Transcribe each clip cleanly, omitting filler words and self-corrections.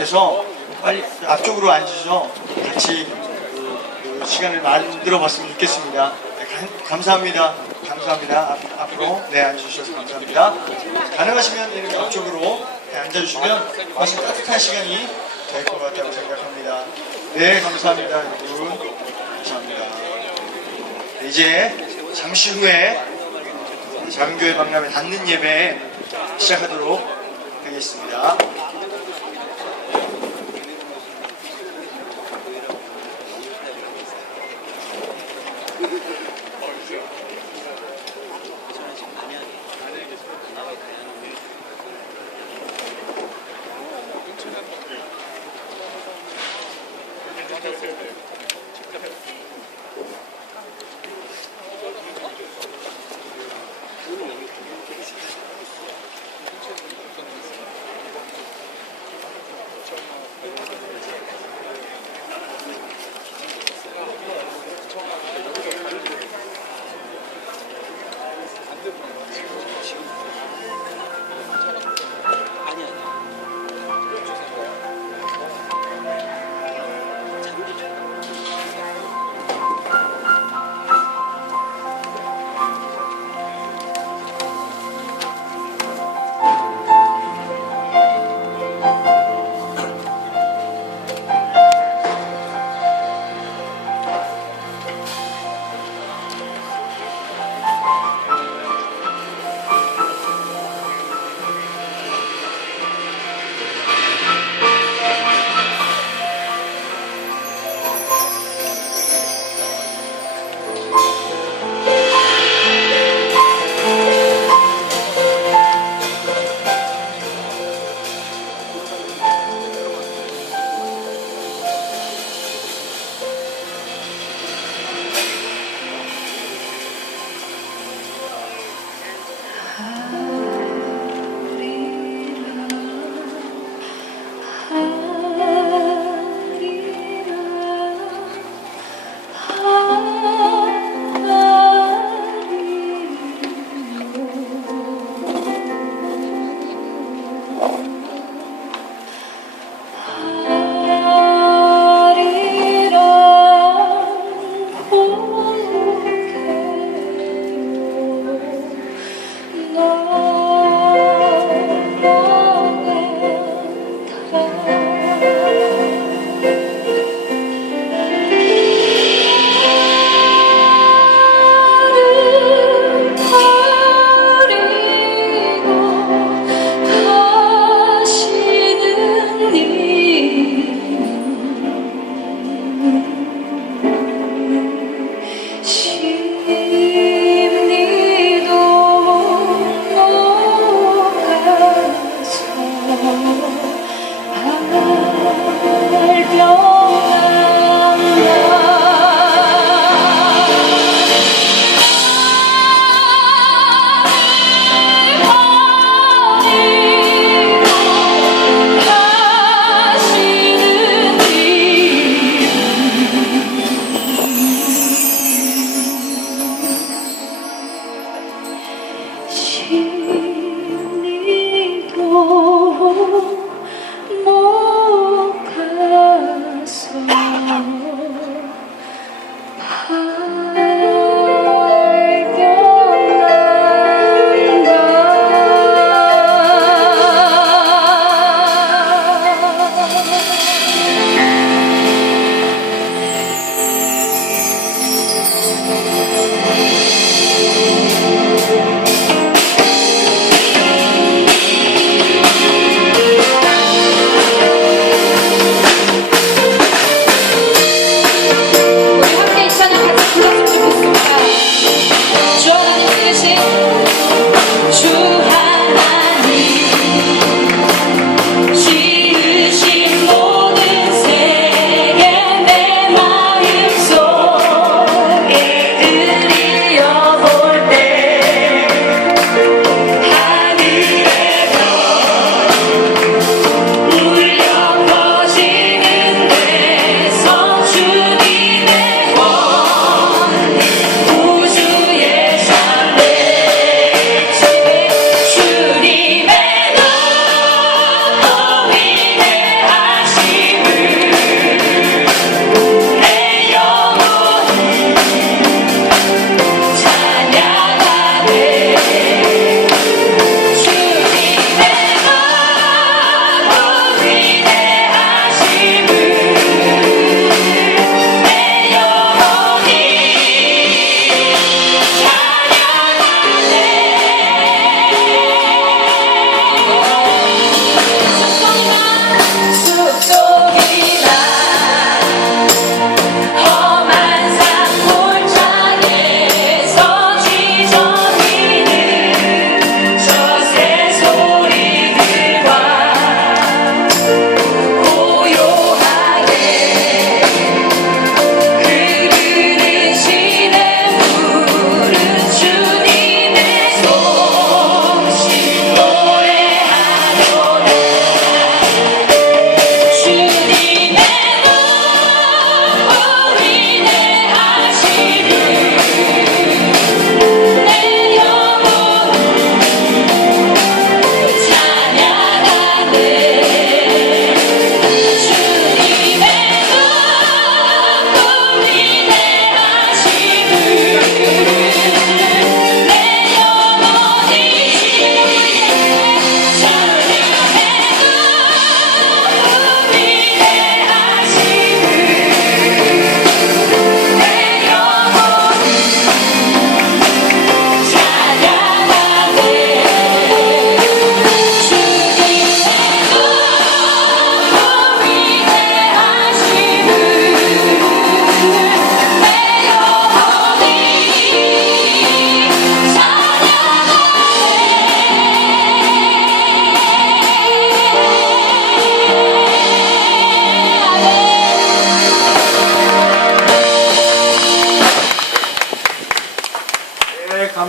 같아서 빨리 앞쪽으로 앉으셔서 같이 그 시간을 만들어 봤으면 좋겠습니다. 네, 감사합니다. 감사합니다. 앞으로 네, 앉으셔서 감사합니다. 가능하시면 이렇게 앞쪽으로 네, 앉아주시면 훨씬 따뜻한 시간이 될 것 같다고 생각합니다. 네, 감사합니다. 여러분. 감사합니다. 네, 이제 잠시 후에 작은교회 박람회 닫는 예배 시작하도록 하겠습니다.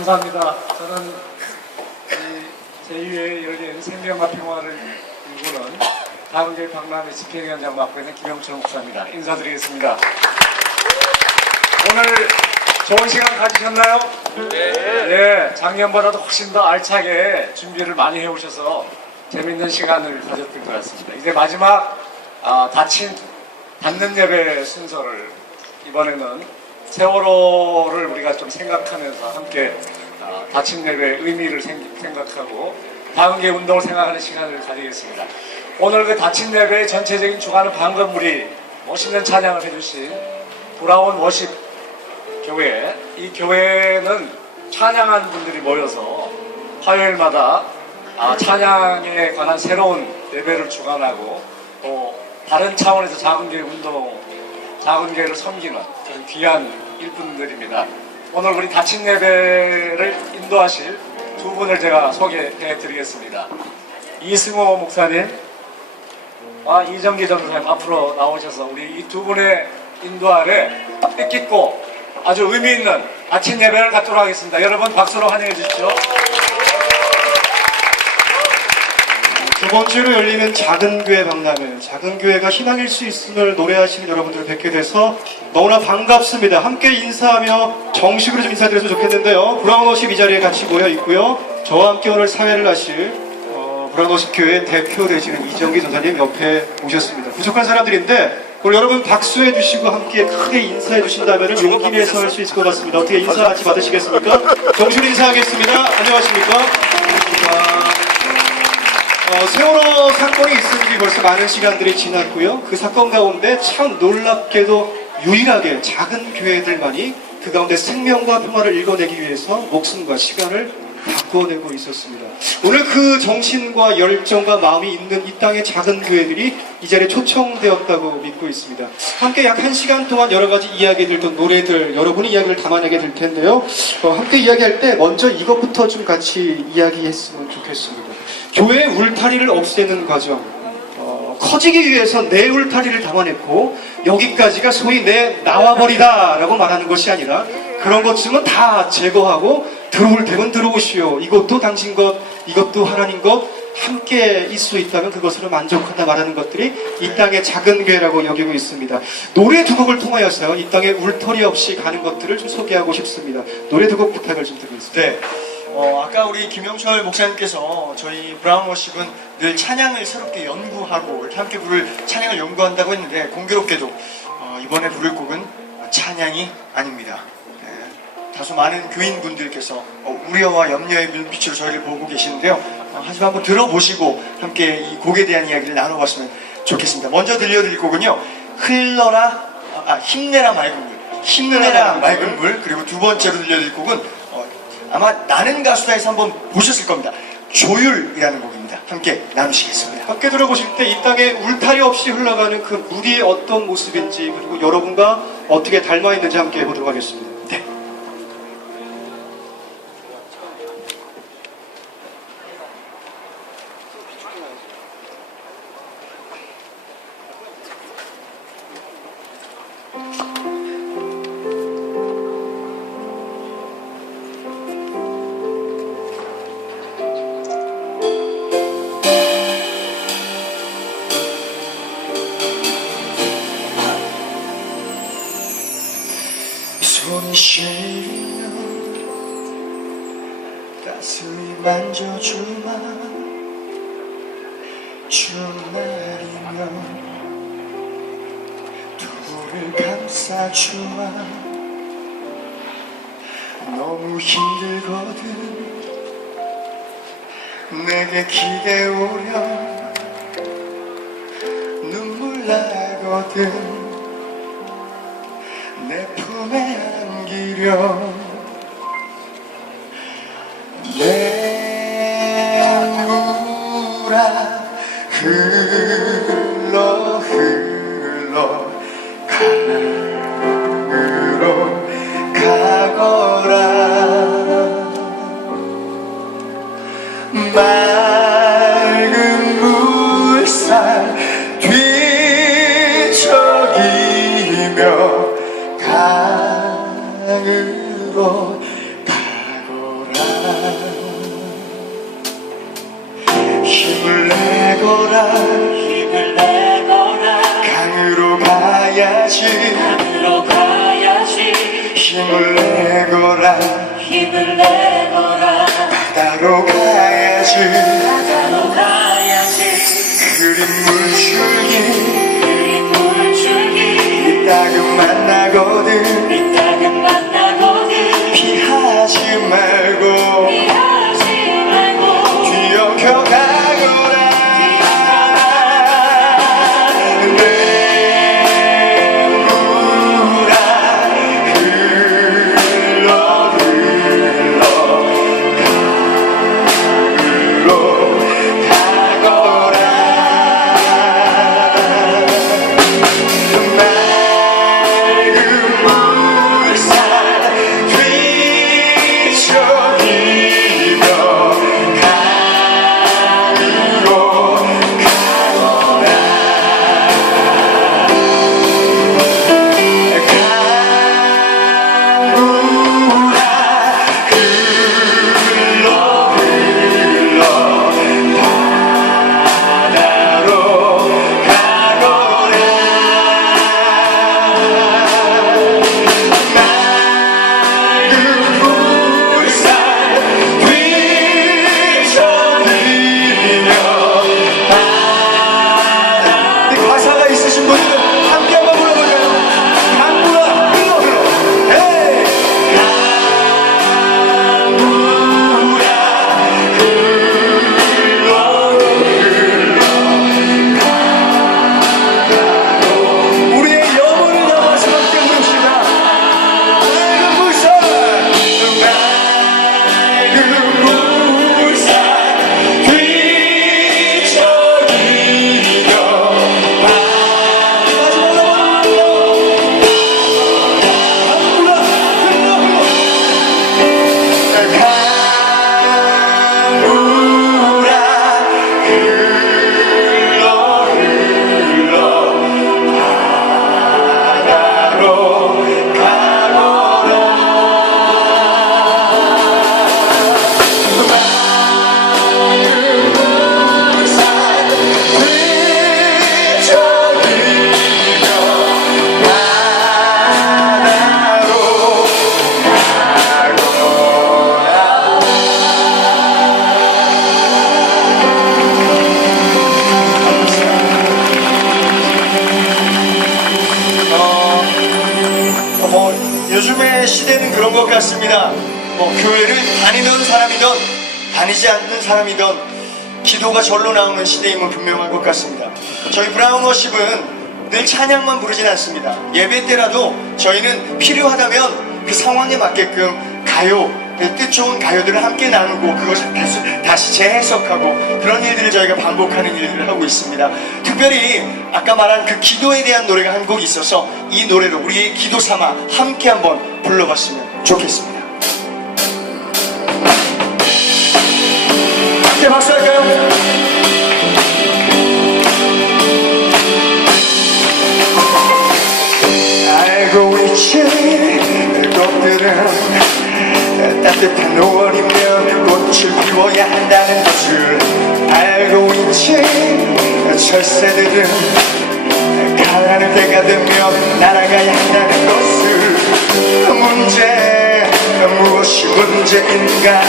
감사합니다. 저는 제2회 열린 생명과 평화를 일구는 가운데 박람회 집행위원장 맡고 있는 김영철 목사입니다. 인사드리겠습니다. 오늘 좋은 시간 가지셨나요? 네. 예, 작년보다도 훨씬 더 알차게 준비를 많이 해오셔서 재밌는 시간을 가졌던 것 같습니다. 이제 마지막 닫는 예배 순서를 이번에는 세월호를 우리가 좀 생각하면서 함께 닫힌 예배의 의미를 생각하고 다음계 운동을 생각하는 시간을 가지겠습니다. 오늘 그 닫힌 예배의 전체적인 주관은 방금 우리 멋있는 찬양을 해주신 브라운 워십 교회, 이 교회는 찬양한 분들이 모여서 화요일마다 찬양에 관한 새로운 예배를 주관하고 또 다른 차원에서 작은교회 운동, 작은교회를 섬기는 그런 귀한 일꾼들입니다. 오늘 우리 닫힌 예배를 인도하실 두 분을 제가 소개해 드리겠습니다. 이승호 목사님, 이정기 전사님 앞으로 나오셔서 우리 이 두 분의 인도 아래 뜻깊고 아주 의미 있는 닫힌 예배를 갖도록 하겠습니다. 여러분 박수로 환영해 주십시오. 저번 주로 열리는 작은 교회 박람회, 작은 교회가 희망일 수 있음을 노래하시는 여러분들을 뵙게 돼서 너무나 반갑습니다. 함께 인사하며 정식으로 좀 인사드렸으면 좋겠는데요. 브라운워십 이 자리에 같이 모여 있고요. 저와 함께 오늘 사회를 하실 브라운워십 교회 대표 되시는 이정기 전사님 옆에 오셨습니다. 부족한 사람들인데 오늘 여러분 박수해 주시고 함께 크게 인사해 주신다면 용기 내서 할 수 있을 것 같습니다. 어떻게 인사 같이 받으시겠습니까? 정식으로 인사하겠습니다. 안녕하십니까? 세월호 사건이 있은 지 벌써 많은 시간들이 지났고요. 그 사건 가운데 참 놀랍게도 유일하게 작은 교회들만이 그 가운데 생명과 평화를 읽어내기 위해서 목숨과 시간을 바꿔내고 있었습니다. 오늘 그 정신과 열정과 마음이 있는 이 땅의 작은 교회들이 이 자리에 초청되었다고 믿고 있습니다. 함께 약 1시간 동안 여러 가지 이야기들 또 노래들 여러분이 이야기를 담아내게 될 텐데요. 함께 이야기할 때 먼저 이것부터 좀 같이 이야기했으면 좋겠습니다. 교회의 울타리를 없애는 과정, 커지기 위해서 내 울타리를 담아냈고 여기까지가 소위 내 나와버리다 라고 말하는 것이 아니라 그런 것쯤은 다 제거하고 들어올 때면 들어오시오. 이것도 당신 것, 이것도 하나님 것 함께 있을 수 있다면 그것으로 만족한다 말하는 것들이 이 땅의 작은 교회라고 여기고 있습니다. 노래 두 곡을 통하여서 이 땅에 울터리 없이 가는 것들을 좀 소개하고 싶습니다. 노래 두 곡 부탁을 좀 드리겠습니다. 네. 아까 우리 김영철 목사님께서 저희 브라운워십은 늘 찬양을 새롭게 연구하고 이렇게 함께 부를 찬양을 연구한다고 했는데 공교롭게도 이번에 부를 곡은 찬양이 아닙니다. 네, 다소 많은 교인분들께서 우려와 염려의 눈빛으로 저희를 보고 계시는데요. 하지만 한번 들어보시고 함께 이 곡에 대한 이야기를 나눠봤으면 좋겠습니다. 먼저 들려드릴 곡은요. 힘내라 맑은 물. 힘내라 맑은 물. 그리고 두 번째로 들려드릴 곡은 아마 나는 가수다에서 한번 보셨을 겁니다. 조율이라는 곡입니다. 함께 나누시겠습니다. 함께 들어보실 때 이 땅에 울타리 없이 흘러가는 그 물이 어떤 모습인지 그리고 여러분과 어떻게 닮아 있는지 함께 해보도록 하겠습니다. 네. 손이 시리며 가슴이 만져주마 주날이며 두부를 감싸주마 너무 힘들거든 내게 기대오려 눈물 나거든 내 품에 안기려 내 물아 흘러 흘러 강으로 가거라 맑은 물살 뒤척이며 강으로 가거라 만나거든 이 땅은 만나거든 피하지 말고 뒤엉켜가거라 내 물아 흘러 가로 가거라 맑은 물살 뒤척이며 강으로 가거라 강물아 흘러 바다로 가거라 맑은 물살 뒤척이며 이 가사가 있으신 분들 함께 한번 불러볼까요? 강물아 흘러 흘러 헤이 강물아 우리의 영혼을 담아서 함께 부릅시다. 맑은 물살 맑은 물살 뒤척이며 강물아 흘러 바다로 가거라 맑은 물살 뒤척이며 바다로 요즘의 시대는 그런 것 같습니다. 교회를 다니던 사람이든 다니지 않는 사람이든 기도가 절로 나오는 시대임은 분명한 것 같습니다. 저희 브라운 워십은 늘 찬양만 부르진 않습니다. 예배 때라도 저희는 필요하다면 그 상황에 맞게끔 가요, 뜻 좋은 가요들을 함께 나누고 그것을 다시 재해석하고 그런 일들을 저희가 반복하는 일들을 하고 있습니다. 특별히 아까 말한 그 기도에 대한 노래가 한 곡 있어서 이 노래로 우리의 기도 삼아 함께 한번 불러봤으면 좋겠습니다. 함께 박수할까요? 알고 있지 꽃들은 따뜻한 5월이면 꽃을 피워야 한다는 것을 알고 있지 철새들은 가을하는 때가 되면 날아가야 한다는 것을 무엇이 문제인가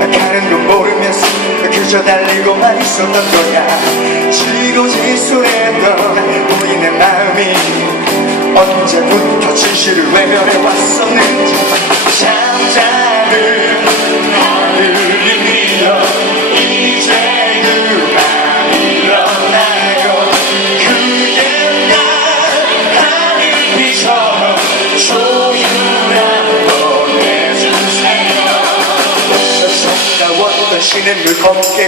가는 건 모르면서 그저 달리고만 있었던 거야 지고지순했던 우리네 마음이 언제부터 진실을 외면해 왔었는지 잠자는 하늘이 밀려 이제 그만 일어나요 그 옛날 하늘비처럼 조율한 보내주세요 차가웠던 시는 늘 검게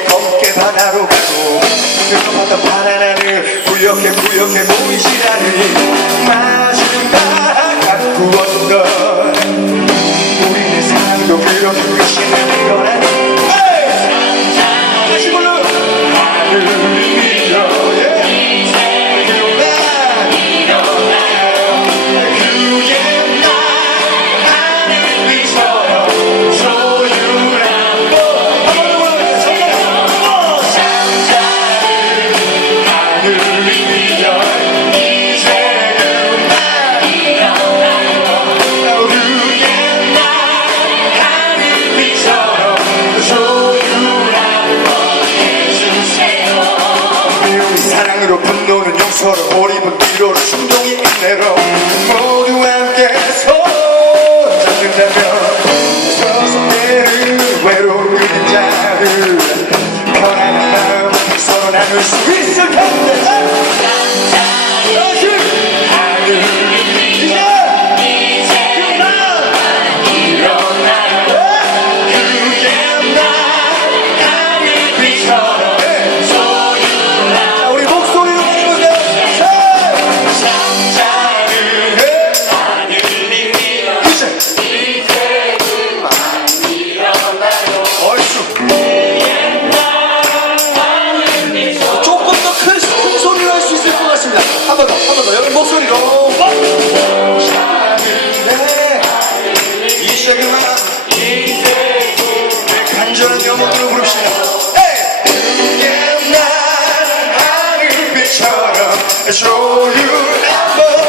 바다로 가고 뜨거웠던 바나나를 부옇게 보이질 않으니 마지막 가꾸었던 우리네 사랑도 그렇게 끝이 나는 거라니 다시 불러 하늘이 밀려 그만 일어나요 그 옛날 하늘비처럼 조율한 하늘이 밀려 이제 그만 일어나요 그 옛날 하늘비처럼 조율한 것 해주세요 우리 사랑으로 분노는 용서로 몰입은 위로로 충동이 인내로 모두 함께 show you love.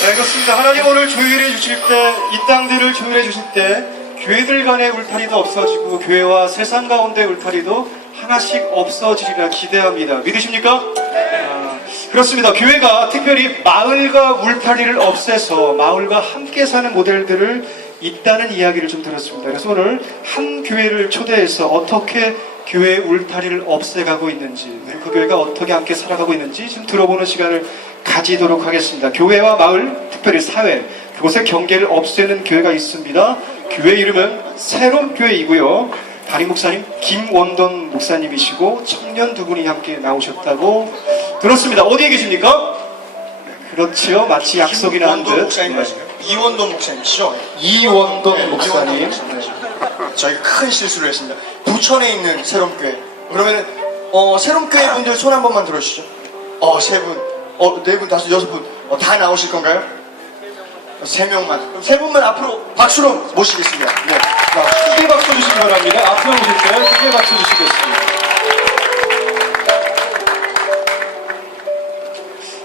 네, 그렇습니다. 하나님 오늘 조율해 주실 때, 이 땅들을 조율해 주실 때 교회들 간의 울타리도 없어지고 교회와 세상 가운데 울타리도 하나씩 없어지리라 기대합니다. 믿으십니까? 그렇습니다. 교회가 특별히 마을과 울타리를 없애서 마을과 함께 사는 모델들을 있다는 이야기를 좀 들었습니다. 그래서 오늘 한 교회를 초대해서 어떻게 교회의 울타리를 없애가고 있는지, 그리고 그 교회가 어떻게 함께 살아가고 있는지 좀 들어보는 시간을 가지도록 하겠습니다. 교회와 마을, 특별히 사회, 그곳의 경계를 없애는 교회가 있습니다. 교회 이름은 새로운 교회이고요. 담임 목사님 김원돈 목사님이시고 청년 두 분이 함께 나오셨다고 들었습니다. 어디에 계십니까? 그렇지요. 마치 약속이 난 듯. 이원돈 목사님 맞으세요? 이원돈 목사님이시죠? 이원돈 목사님. 저희가 큰 실수를 했습니다. 부천에 있는 새롬교회. 그러면 새롬교회 분들 손 한 번만 들어주시죠. 세 분, 네 분, 다섯, 여섯 분, 다 나오실 건가요? 세 명만. 그럼 세 분만 앞으로 박수로 모시겠습니다. 네. 자, 크게 박수 주시기 바랍니다. 앞으로 오실까요? 크게 박수 주시겠습니다.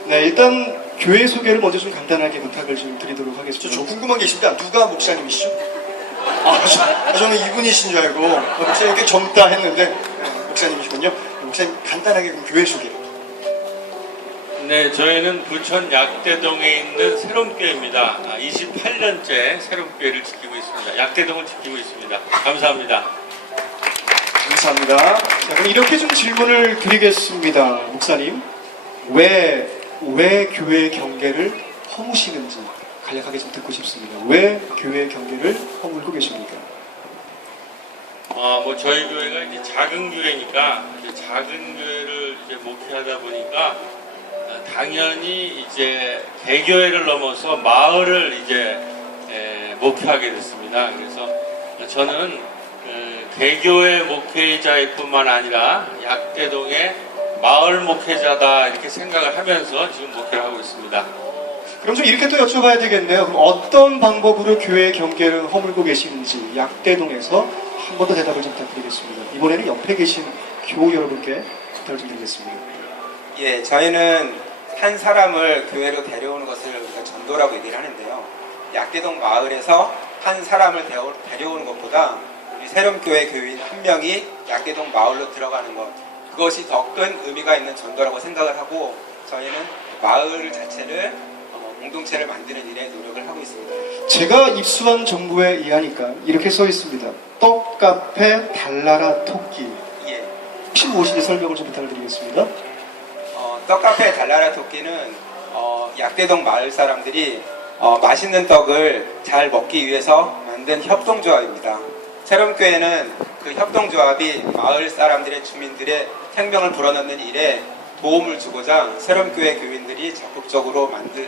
네, 일단 교회 소개를 먼저 좀 간단하게 부탁을 좀 드리도록 하겠습니다. 저 궁금한 게 있습니다. 누가 목사님이시죠? 저는 이분이신 줄 알고 목사님 꽤 젊다 했는데 목사님이시군요. 목사님 간단하게 그럼 교회 소개. 네, 저희는 부천 약대동에 있는 새롬교회입니다. 28년째 새롬교회를 지키고 있습니다. 약대동을 지키고 있습니다. 감사합니다. 감사합니다. 자, 그럼 이렇게 좀 질문을 드리겠습니다. 목사님, 왜 교회의 경계를 허무시는지 간략하게 좀 듣고 싶습니다. 왜 교회의 경계를 허물고 계십니까? 저희 교회가 이제 작은 교회니까 이제 작은 교회를 이제 목회하다 보니까 당연히 이제 대교회를 넘어서 마을을 이제 목회하게 됐습니다. 그래서 저는 대교회 목회자일 뿐만 아니라 약대동의 마을 목회자다 이렇게 생각을 하면서 지금 목회를 하고 있습니다. 그럼 좀 이렇게 또 여쭤봐야 되겠네요. 그럼 어떤 방법으로 교회의 경계를 허물고 계시는지 약대동에서 한 번 더 대답을 좀 부탁드리겠습니다. 이번에는 옆에 계신 교우 여러분께 부탁을 좀 드리겠습니다. 예, 저희는 한 사람을 교회로 데려오는 것을 우리가 전도라고 얘기를 하는데요. 약대동 마을에서 한 사람을 데려오는 것보다 우리 새롬교회 교인 한 명이 약대동 마을로 들어가는 것, 그것이 더 큰 의미가 있는 전도라고 생각을 하고 저희는 마을 자체를 공동체를 만드는 일에 노력을 하고 있습니다. 제가 입수한 정보에 의하니까 이렇게 써 있습니다. 떡카페 달나라 토끼. 예. 혹시 무엇인지 설명을 좀 부탁드리겠습니다. 떡카페 달나라 토끼는 약대동 마을 사람들이 맛있는 떡을 잘 먹기 위해서 만든 협동조합입니다. 새롬교회는 그 협동조합이 마을 사람들의 주민들의 생명을 불어넣는 일에 도움을 주고자 새롬교회 교인들이 적극적으로 만든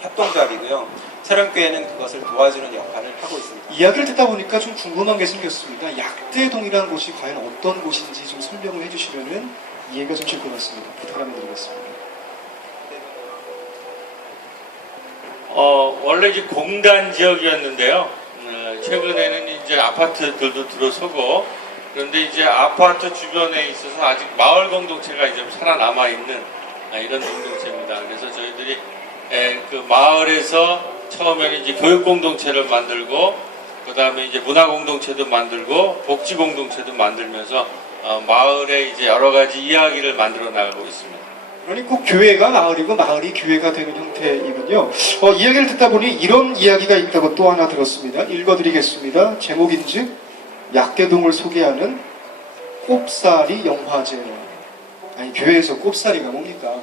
협동조합이고요. 새롬교회는 그것을 도와주는 역할을 하고 있습니다. 이야기를 듣다 보니까 좀 궁금한 게 생겼습니다. 약대동이라는 곳이 과연 어떤 곳인지 좀 설명을 해주시면은 이해가 좀 될 것 같습니다. 부탁을 드리겠습니다. 원래 이제 공단 지역이었는데요. 최근에는 이제 아파트들도 들어서고, 그런데 이제 아파트 주변에 있어서 아직 마을 공동체가 이제 살아남아 있는 이런 공동체입니다. 그래서 저희들이 그 마을에서 처음에는 이제 교육 공동체를 만들고, 그 다음에 이제 문화 공동체도 만들고, 복지 공동체도 만들면서 마을에 이제 여러 가지 이야기를 만들어 나가고 있습니다. 그러니 꼭 교회가 마을이고 마을이 교회가 되는 형태이군요. 이야기를 듣다 보니 이런 이야기가 있다고 또 하나 들었습니다. 읽어드리겠습니다. 제목인즉 약대동을 소개하는 꼽사리 영화제. 아니, 교회에서 꼽사리가 뭡니까?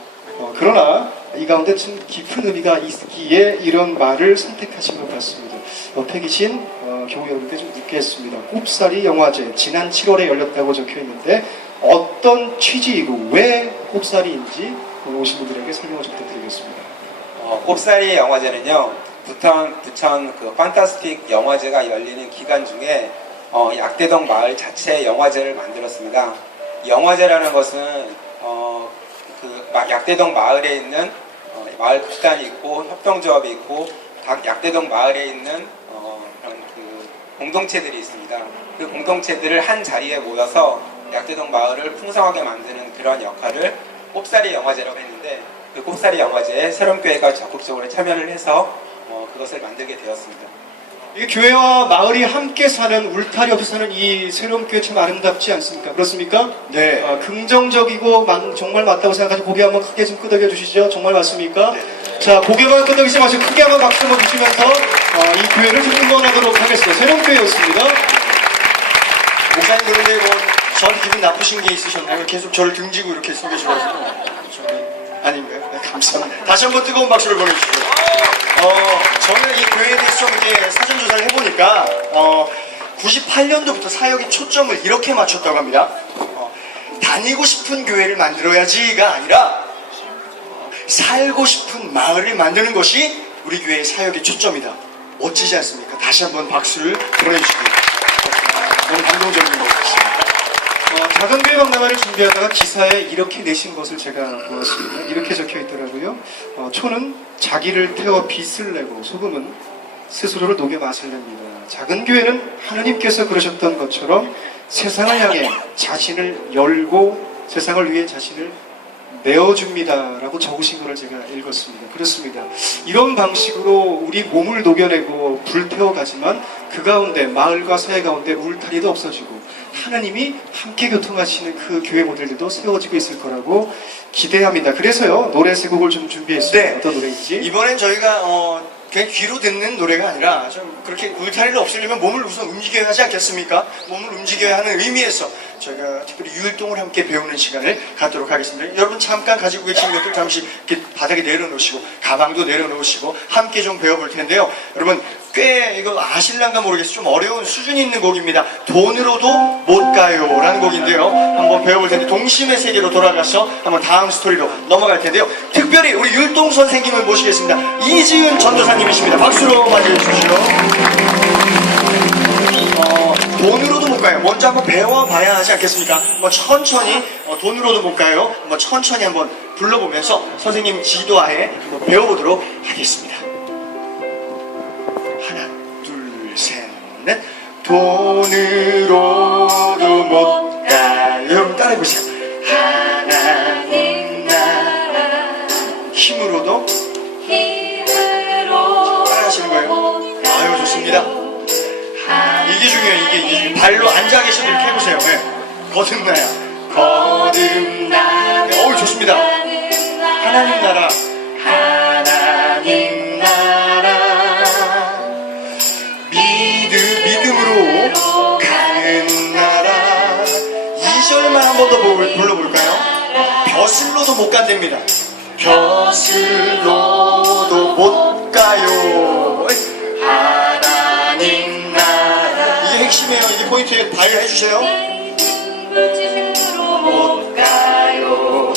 그러나 이 가운데 참 깊은 의미가 있기에 이런 말을 선택하신 것 같습니다. 옆에 계신 교우 여러분께 좀 묻겠습니다. 꼽사리 영화제 지난 7월에 열렸다고 적혀있는데 어떤 취지이고 왜 꼽사리인지 오늘 오신 분들에게 설명을 좀 부탁드리겠습니다. 꼽사리 영화제는요, 부천 그 판타스틱 영화제가 열리는 기간 중에 약대동 마을 자체 영화제를 만들었습니다. 영화제라는 것은 약대동 마을에 있는 마을 극단이 있고 협동조합이 있고 각 약대동 마을에 있는 그런 그 공동체들이 있습니다. 그 공동체들을 한 자리에 모여서 약대동 마을을 풍성하게 만드는 그런 역할을 꼽사리 영화제라고 했는데 그 꼽사리 영화제에 새롬교회가 적극적으로 참여를 해서 그것을 만들게 되었습니다. 이 교회와 마을이 함께 사는 울타리 없이 사는 이 새롬교회 참 아름답지 않습니까? 그렇습니까? 네. 긍정적이고 정말 맞다고 생각하시고 고개 한번 크게 좀 끄덕여 주시죠. 정말 맞습니까? 네. 자, 고개만 끄덕이지 마시고 크게 한번 박수 한번 주시면서 이 교회를 좀 응원하도록 하겠습니다. 새롬교회였습니다. 목사님 그런데 뭐 저한테 기분 나쁘신 게 있으셨나요? 계속 저를 등지고 이렇게 서 계셔가지고 아닌가요? 네, 감사합니다. 다시 한번 뜨거운 박수를 보내주시죠. 저는 이 교회에 대해서 좀 이렇게 사전조사를 해보니까 98년도부터 사역의 초점을 이렇게 맞췄다고 합니다. 다니고 싶은 교회를 만들어야지가 아니라 살고 싶은 마을을 만드는 것이 우리 교회의 사역의 초점이다. 멋지지 않습니까? 다시 한번 박수를 보내주시기 너무 감동적인 것 같습니다. 작은 교회 박람회를 준비하다가 기사에 이렇게 내신 것을 제가 보았습니다. 이렇게 적혀 있더라고요. 초는 자기를 태워 빛을 내고 소금은 스스로를 녹여 맛을 냅니다. 작은 교회는 하느님께서 그러셨던 것처럼 세상을 향해 자신을 열고 세상을 위해 자신을 내어줍니다 라고 적으신 것을 제가 읽었습니다. 그렇습니다. 이런 방식으로 우리 몸을 녹여내고 불태워가지만 그 가운데 마을과 사회 가운데 울타리도 없어지고 하나님이 함께 교통하시는 그 교회 모델들도 세워지고 있을 거라고 기대합니다. 그래서요 노래 세 곡을 좀 준비했습니다. 네. 어떤 노래인지. 이번엔 저희가 그냥 귀로 듣는 노래가 아니라 좀 그렇게 울타리를 없애려면 몸을 우선 움직여야 하지 않겠습니까? 몸을 움직여야 하는 의미에서 저희가 특별히 유일동을 함께 배우는 시간을 갖도록 하겠습니다. 여러분 잠깐 가지고 계신 것들 잠시 이렇게 바닥에 내려놓으시고 가방도 내려놓으시고 함께 좀 배워볼 텐데요. 여러분 꽤 이거 아실란가 모르겠어요. 좀 어려운 수준이 있는 곡입니다. 돈으로도 못 가요 라는 곡인데요. 한번 배워볼 텐데 동심의 세계로 돌아가서 한번 다음 스토리로 넘어갈 텐데요. 특별히 우리 율동 선생님을 모시겠습니다. 이지은 전도사님이십니다. 박수로 맞이해 주십시오. 돈으로도 못 가요. 먼저 한번 배워봐야 하지 않겠습니까? 뭐 천천히 돈으로도 못 가요. 뭐 천천히 한번 불러보면서 선생님 지도하에 한번 배워보도록 하겠습니다. 하나, 둘, 셋, 넷. 돈으로도 못 가요. 여러분 따라해보세요. 하나님 나라 힘으로도 따라하시는 거예요. 아유 좋습니다. 이게 중요해요. 이게 발로 앉아 계셔도 이렇게 해보세요. 네. 거듭나야 거듭나야. 어우 좋습니다. 하나님 나라 하나님 나라 믿음으로 가는 나라. 2절만 한 번 더 불러볼까요? 벼슬로도 못 간답니다. 벼슬로도 못 가요. 하나님 나라. 이게 핵심이에요. 이게 포인트에 발휘해 주세요. 못 가요.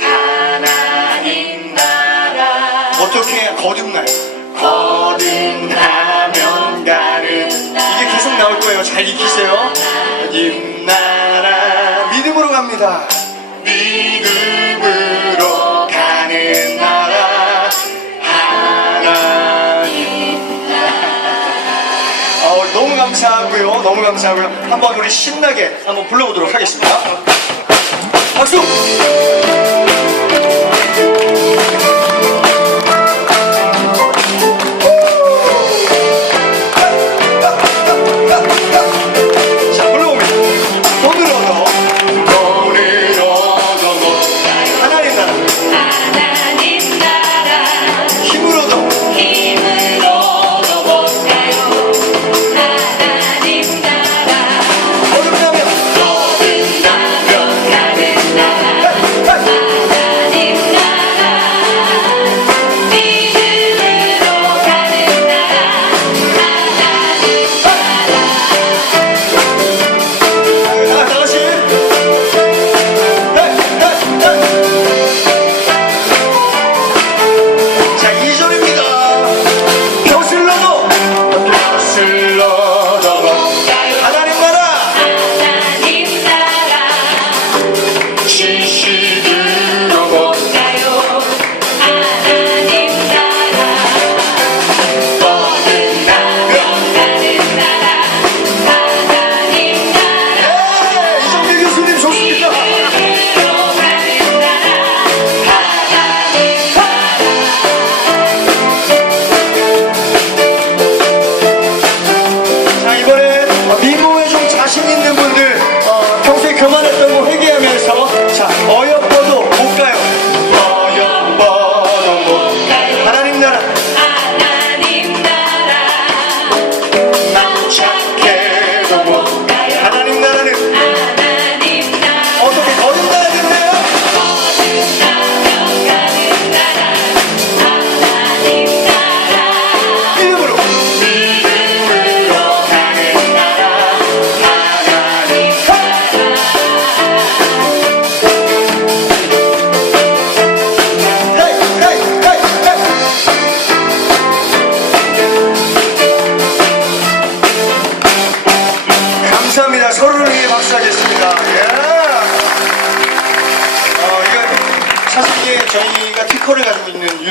하나님 나라. 어떻게 거듭나요? 거듭나면 가는. 이게 계속 나올 거예요. 잘 익히세요. 하나님 나라. 믿음으로 갑니다. 믿음으로 가는 나라. 하나님 나라. 너무 감사하고요. 너무 감사하고요. 한번 우리 신나게 한번 불러보도록 하겠습니다. 박수! 자, 불러봅니다. 돈으로도 하나님 나라. 하나님 나라 힘으로도 힘으로도 못 가요. 하나님 나라 거듭나면 거듭나면 가는 나라. 하나님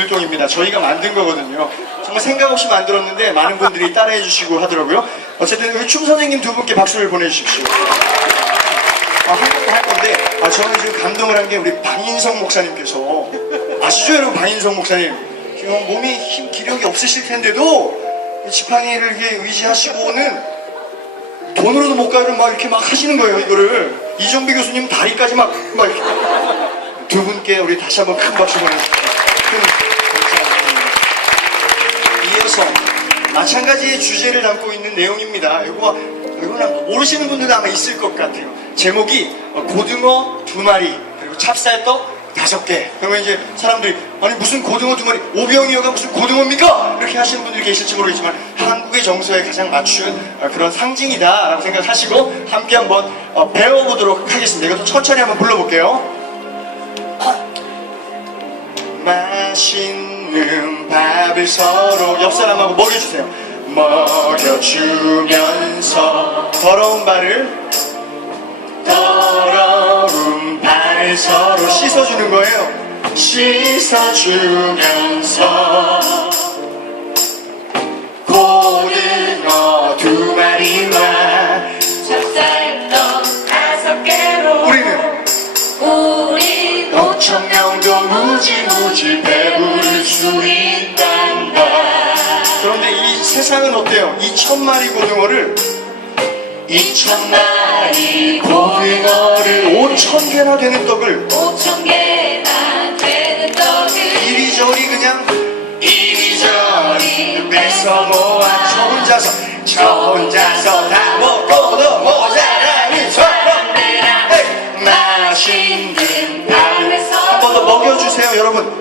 오늘동입니다. 저희가 만든 거거든요. 정말 생각 없이 만들었는데 많은 분들이 따라해 주시고 하더라고요. 어쨌든 우리 춤 선생님 두 분께 박수를 보내주십시오. 한국도 할 건데 저는 지금 감동을 한 게 우리 방인성 목사님께서 아시죠 여러분? 방인성 목사님 지금 몸이 힘 기력이 없으실 텐데도 지팡이를 이렇게 의지하시고는 돈으로도 못 가요. 막 이렇게 막 하시는 거예요 이거를. 이정비 교수님 다리까지 막 이렇게. 두 분께 우리 다시 한번 큰 박수 보내주십시오. 큰 감사드립니다. 이어서 마찬가지의 주제를 담고 있는 내용입니다. 이거는 모르시는 분들도 아마 있을 것 같아요. 제목이 고등어 2마리 그리고 찹쌀떡 5개. 그러면 이제 사람들이 아니 무슨 고등어 2마리 오병이어가 무슨 고등어입니까? 이렇게 하시는 분들이 계실지 모르겠지만 한국의 정서에 가장 맞춘 그런 상징이다라고 생각하시고 함께 한번 배워보도록 하겠습니다. 이것도 천천히 한번 불러볼게요. 맛있는 밥을 서로 옆 사람하고 먹여주세요. 먹여주면서 더러운 발을 서로 씻어주는 거예요. 씻어주면서 고등어 2마리와 찹쌀떡 5개로 우리 5,000명도 무지무지 배부를 수 있단다. 그런데 이 세상은 어때요? 2,000마리 고등어를 2,000마리 고등어를 5,000개나 되는 떡을 5,000개나 되는 떡을 이리저리 그냥 이리저리 뺏어 모아 저 혼자서 다 먹고도 모자라는 사람 맛있는 밥을 한 번 더 먹여주세요 여러분.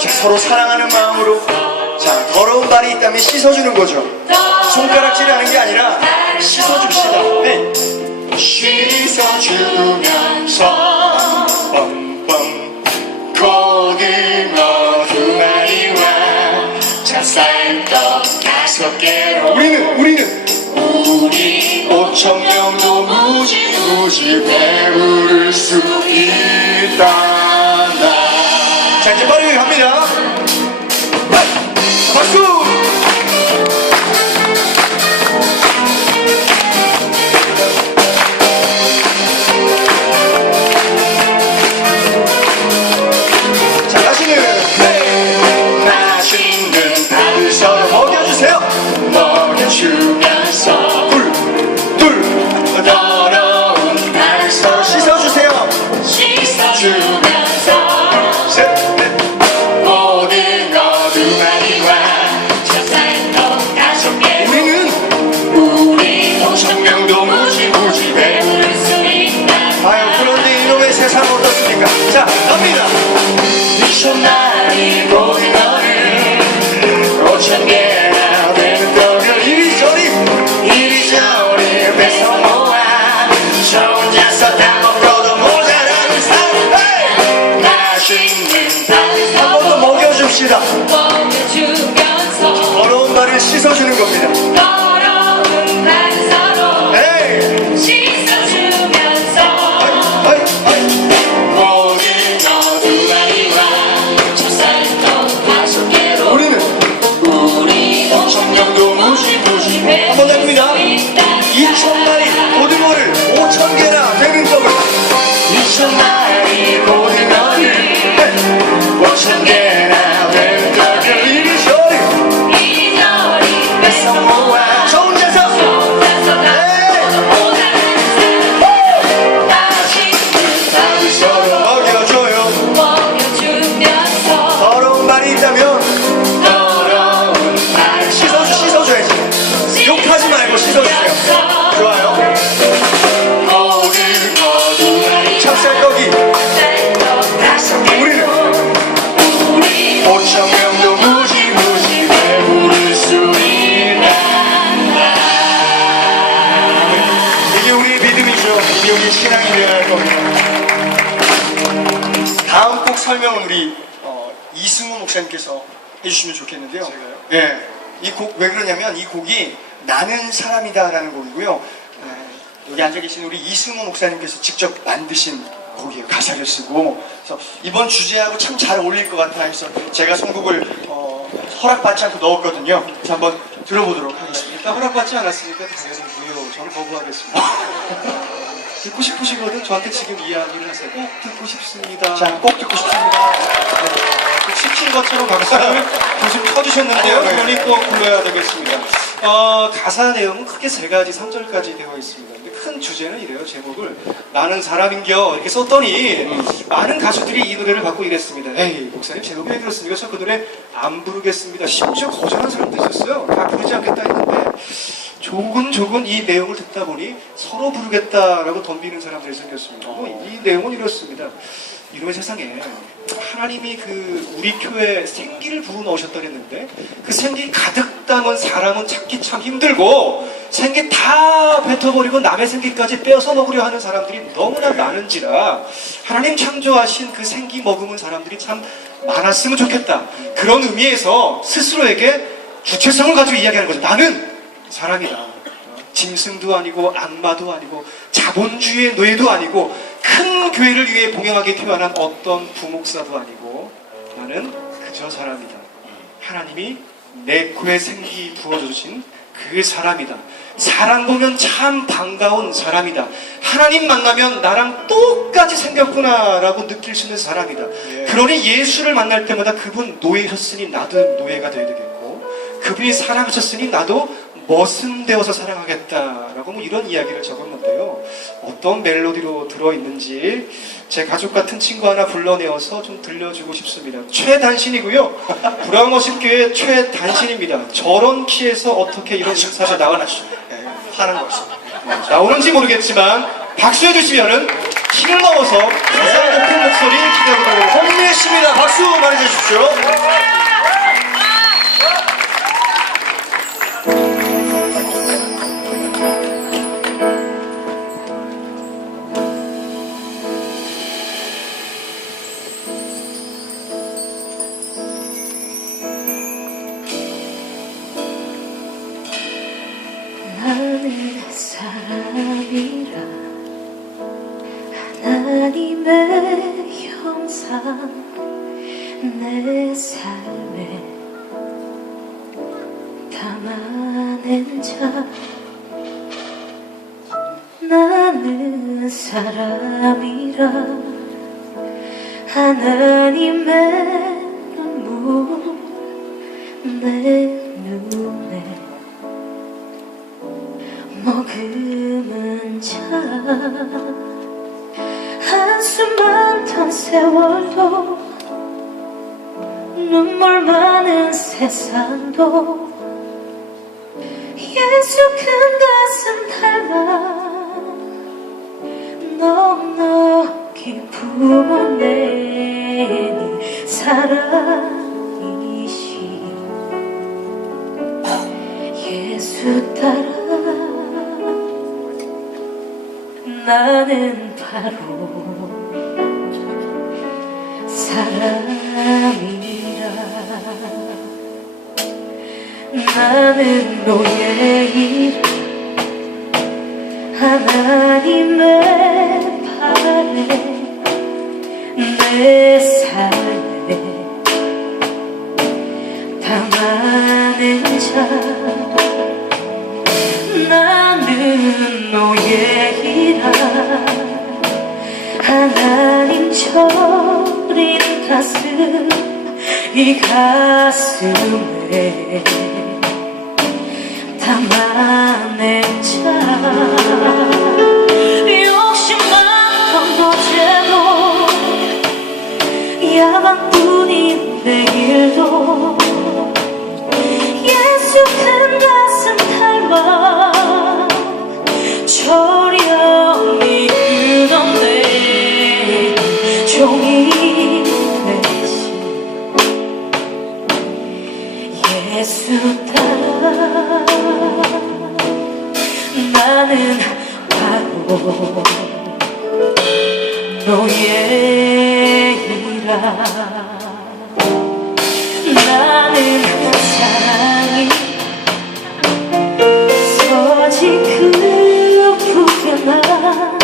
자, 서로 사랑하는 마음으로 자 더러운 발이 있다면 씻어주는 거죠. 손가락질하는 게 아니라 씻어줍시다. 네. 씻어주면서 뻔뻔 고등어 2마리와 찹쌀떡 5개로 우리는 5,000명도 무지무지 배부를 수 있단다. 자 이제 빠르게 갑니다. 박수! 자 다시는 맛있는 밥을 서로 먹여주세요. 먹여주면서 둘 더러운 발 서로 씻어주세요. 씻어주면서 셋넷 고등어 2마리와 찹쌀떡 5개 우리 5,000명도 무지무지 배 배부를 수 있다. 아유 그런데 이놈의 세상 어떻습니까? 자 갑니다. 2,000마리 고등어를 5,000개나 되는 떡을 이리저리 뺏어 모아 저 혼자서 다 먹고도 모자라는 사람 맛있는 밥을 한 번 더 먹여줍시다. 먹여주면서 더러운 발을 씻어주는 겁니다. 더러운 발 서로 에이 씻어주면서 고등어 2마리와 찹쌀떡 5개로 우리 5,000명도 무지무지 한 번 더 합니다. 2,000마리 고등어를 5,000개나 되는 떡을 2,000마리 고등어를 5,000개나 되는 떡을 이리저리 이리저리 뺏어 모아 저 혼자서 밥을 서로 먹여줘요. 먹여주면서 더러운 발이 있다면 더러운 발 씻어줘야지. 욕하지 말고 씻어주세요. 좋아요. 고등어 2마리 찹쌀떡이 우리는 5,000명도 무지무지 배부를 수 있단다. 이게 우리의 믿음이죠. 이게 우리의 신앙이 되어야 할 겁니다. 다음 곡 설명은 우리 이승우 목사님께서 해주시면 좋겠는데요. 제가요? 예. 이 곡 왜 그러냐면 이 곡이 나는 사람이다라는 곡이고요. 여기 앉아 계신 우리 이승우 목사님께서 직접 만드신 거기에 가사를 쓰고. 그래서 이번 주제하고 참 잘 어울릴 것 같아 해서 제가 선곡을 허락받지 않고 넣었거든요. 그래서 한번 들어보도록 하겠습니다. 일단 허락받지 않았으니까 당연히 무효. 저는 거부하겠습니다. 듣고 싶으시거든 저한테 지금 이야기를 하세요. 꼭 듣고 싶습니다. 자, 꼭 듣고 싶습니다. 네, 시킨 것처럼 박수를 조심 쳐주셨는데요. 그러니 꼭 불러야 되겠습니다. 가사 내용은 크게 세 가지, 3절까지 되어 있습니다. 근데 큰 주제는 이래요. 제목을 나는 사람인겨 이렇게 썼더니 많은 가수들이 이 노래를 받고 이랬습니다. 에이 목사님 제목이 왜 그렇습니까? 저 그 노래 안 부르겠습니다. 심지어 거절한 사람도 있었어요. 다 부르지 않겠다 했는데 조금 이 내용을 듣다 보니 서로 부르겠다라고 덤비는 사람들이 생겼습니다. 이 내용은 이렇습니다. 이놈의 세상에 하나님이 그 우리 교회에 생기를 불어넣으셨다 그랬는데 그 생기 가득 담은 사람은 찾기 참 힘들고 생기 다 뱉어버리고 남의 생기까지 빼앗아 먹으려 하는 사람들이 너무나 많은지라 하나님 창조하신 그 생기 머금은 사람들이 참 많았으면 좋겠다. 그런 의미에서 스스로에게 주체성을 가지고 이야기하는 거죠. 나는 사람이다. 짐승도 아니고 악마도 아니고 자본주의의 노예도 아니고 큰 교회를 위해 봉양하게 태어난 어떤 부목사도 아니고 나는 그저 사람이다. 하나님이 내 코에 생기 부어주신 그 사람이다. 사람 보면 참 반가운 사람이다. 하나님 만나면 나랑 똑같이 생겼구나라고 느낄 수 있는 사람이다. 그러니 예수를 만날 때마다 그분 노예셨으니 나도 노예가 되어야 되겠고 그분이 사랑하셨으니 나도 멋은 되어서 사랑하겠다라고 뭐 이런 이야기를 적었는데요. 어떤 멜로디로 들어있는지 제 가족 같은 친구 하나 불러내어서 좀 들려주고 싶습니다. 최단신이고요. 브라운워십교의 최단신입니다. 저런 키에서 어떻게 이런 인사가 나오나시죠? 하는 것이. 나오는지 모르겠지만 박수해 주시면은 힘을 넣어서 가장 높은 목소리 기대해보도록 하겠습니다. 홍미애 씨입니다. 박수 많이 주십시오. 나는 사람이라 하나님의 형상 내 삶에 담아낸 자 나는 사람이라 하나님의 눈물 내 눈에 머금은 자 한숨 많던 세월도 눈물 많은 세상도 예수 큰 가슴 닮아 넉넉히 부어내니 사랑이시 예수 따라 나는 바로 사람이라 나는 노예이라 하나님의 팔에 내 삶에 담아낸 자 나는 노예이라 하나님 저린 가슴 이 가슴에 담아낸 자 욕심 많던 어제도 야망뿐인 내일도 예수 큰 가슴 닮아 저렴이 끝없네 종이 되신 예수 따라 나는 바로 노예이라 나는 사랑이 서지 그 푸근한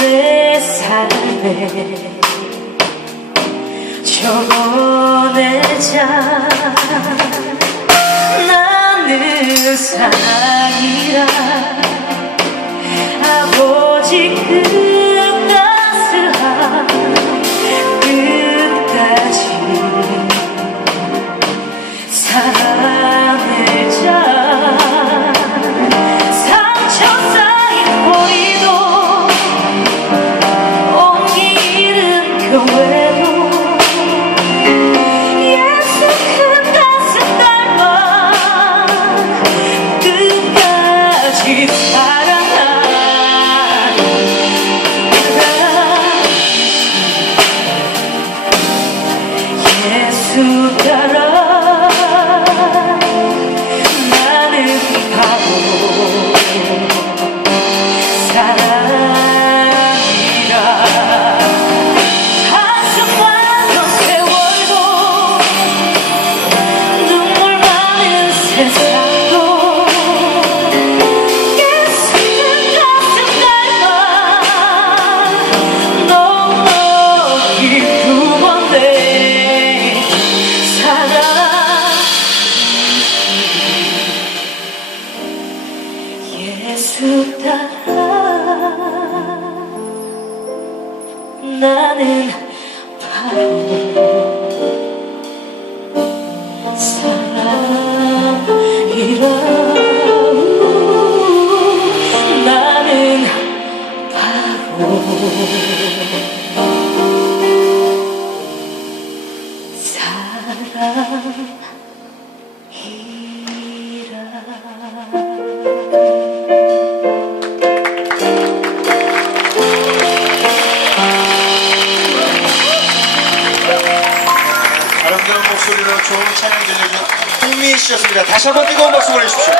내 삶에 때문에 적어내자. 나는 사랑이라 아버지 끝따스한 끝까지 살아내자. 상처 쌓인 허리도 온 길은 교회도 예수 큰 가슴 닮아 끝까지 사랑한 예수 따라 나는 바보 사랑이라. 가슴 많은 세월도 눈물 많은 세상도 예수는 가슴 닮아 넉넉히 구원돼 사랑. 예수 따라 나는 바로 사랑이라. 나는 바로 아름다운 목소리로 좋은 찬양 들려준 흥미 씨였습니다. 다시 한번 뜨거운 박수 보내주십시오.